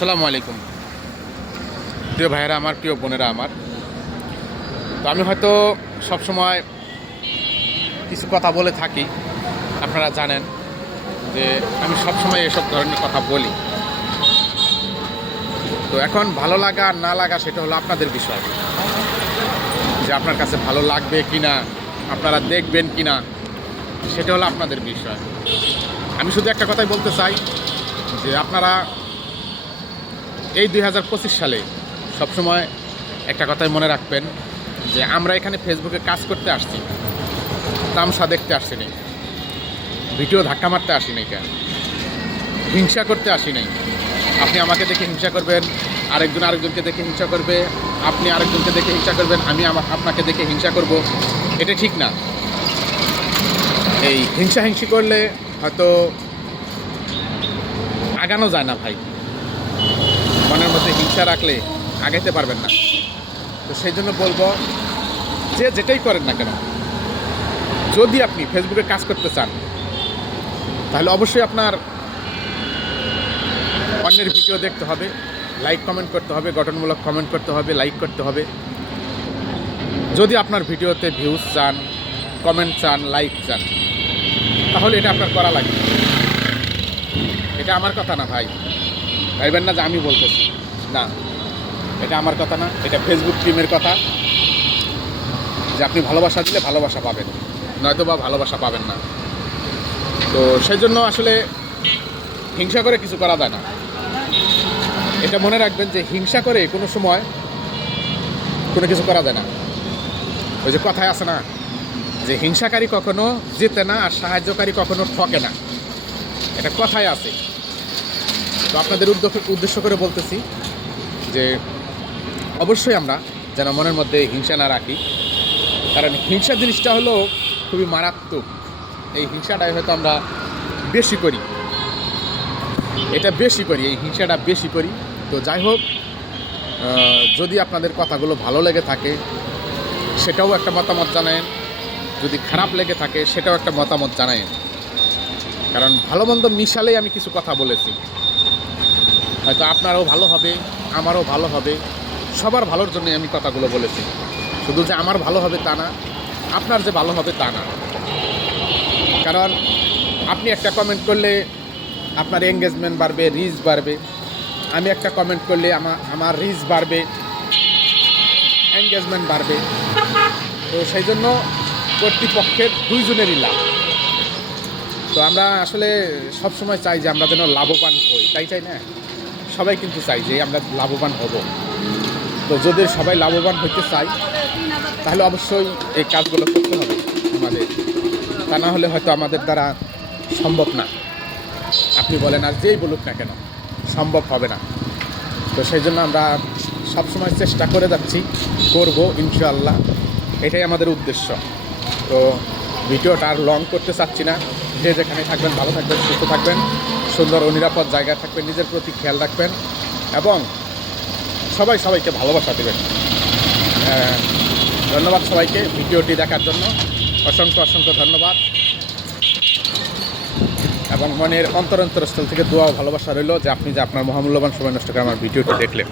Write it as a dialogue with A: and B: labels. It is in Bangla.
A: আসসালামু আলাইকুম। প্রিয় ভাইয়েরা আমার, প্রিয় বোনেরা আমার, তো আমি হয়তো সবসময় কিছু কথা বলে থাকি, আপনারা জানেন যে আমি সবসময় এসব ধরনের কথা বলি। তো এখন ভালো লাগা আর না লাগা সেটা হলো আপনাদের বিষয়, যে আপনার কাছে ভালো লাগবে কি না আপনারা দেখবেন কি না সেটা হলো আপনাদের বিষয়। আমি শুধু একটা কথাই বলতে চাই যে আপনারা এই দু হাজার পঁচিশ সালে সবসময় একটা কথাই মনে রাখবেন যে আমরা এখানে ফেসবুকে কাজ করতে আসছি, তামসা দেখতে আসছি নাই ভিডিও ধাক্কা মারতে আসি নাই কেন? হিংসা করতে আসি নাই আপনি আমাকে দেখে হিংসা করবেন, আরেকজন আরেকজনকে দেখে হিংসা করবে, আপনি আরেকজনকে দেখে হিংসা করবেন, আমি আমার আপনাকে দেখে হিংসা করব, এটা ঠিক না। এই হিংসা হিংসি করলে হয়তো আগানো যায় না ভাই। হিংসা রাখলে আগাইতে পারবেন না। তো সেই জন্য বলব, যে যেটাই করেন না কেন, যদি আপনি ফেসবুকে কাজ করতে চান, তাহলে অবশ্যই আপনার অন্যের ভিডিও দেখতে হবে, লাইক কমেন্ট করতে হবে, গঠনমূলক কমেন্ট করতে হবে, লাইক করতে হবে। যদি আপনার ভিডিওতে ভিউজ চান কমেন্ট চান লাইক চান, তাহলে এটা আপনার করা লাগবে। এটা আমার কথা না ভাই ভাইবেন না যে আমি বলতেছি। না, এটা আমার কথা না, এটা ফেসবুক টিমের কথা। যে আপনি ভালোবাসা দিলে ভালোবাসা পাবেন নয়তো বা ভালোবাসা পাবেন না। তো সেই জন্য আসলে হিংসা করে কিছু করা যায় না। এটা মনে রাখবেন যে হিংসা করে কোনো সময় কোনো কিছু করা যায় না। ওই যে কথায় আছে না, যে হিংসাকারী কখনো জেতে না আর সাহায্যকারী কখনো ঠকে না। এটা কথায় আছে। তো আপনাদের উদ্দেশ্য করে বলতেছি যে অবশ্যই আমরা যেন মনের মধ্যে হিংসা না রাখি। কারণ হিংসা জিনিসটা হলো খুবই মারাত্মক। এই হিংসাটাই হয়তো আমরা বেশি করি। এটা বেশি করি, এই হিংসাটা বেশি করি। তো যাই হোক যদি আপনাদের কথাগুলো ভালো লেগে থাকে, সেটাও একটা মতামত জানায়েন। যদি খারাপ লেগে থাকে, সেটাও একটা মতামত জানায়েন। কারণ ভালো মন্দ মিশালেই আমি কিছু কথা বলেছি। হয়তো আপনারও ভালো হবে, আমারও ভালো হবে। সবার ভালোর জন্যই আমি কথাগুলো বলেছি। শুধু যে আমার ভালো হবে তা না, আপনার যে ভালো হবে তা না। কারণ আপনি একটা কমেন্ট করলে আপনার এঙ্গেজমেন্ট বাড়বে রিচ বাড়বে। আমি একটা কমেন্ট করলে আমার আমার রিচ বাড়বে এঙ্গেজমেন্ট বাড়বে। তো সেই জন্য কর্তৃপক্ষের দুইজনেরই লাভ। তো আমরা আসলে সব সময় চাই যে আমরা যেন লাভবান হই। তাই চাই না? সবাই কিন্তু চাই যে আমরা লাভবান হব। তো যদি সবাই লাভবান হতে চাই তাহলে অবশ্যই এই কাজগুলো করতে হবে আমাদের। তা না হলে হয়তো আমাদের দ্বারা সম্ভব না। আপনি বলেন, আর যেই বলুক না কেন, সম্ভব হবে না। তো সেই জন্য আমরা সবসময় চেষ্টা করে যাচ্ছি, করব ইনশাআল্লাহ। এটাই আমাদের উদ্দেশ্য। তো ভিডিওটা আর লং করতে চাচ্ছি না। যে যেখানে থাকবেন, ভালো থাকবেন, সুস্থ থাকবেন। সুন্দর ও নিরাপদ জায়গায় থাকবেন নিজের প্রতি খেয়াল রাখবেন এবং সবাই সবাইকে ভালোবাসা দেবেন। আহ, ধন্যবাদ সবাইকে ভিডিওটি দেখার জন্য। অসংখ্য অসংখ্য ধন্যবাদ। এবং মনের অন্তর অন্তরস্থল থেকে দোয়া ভালোবাসা রইল যে আপনি যে আপনার মহামূল্যবান সময় নষ্ট করে আমার ভিডিওটি দেখলেন।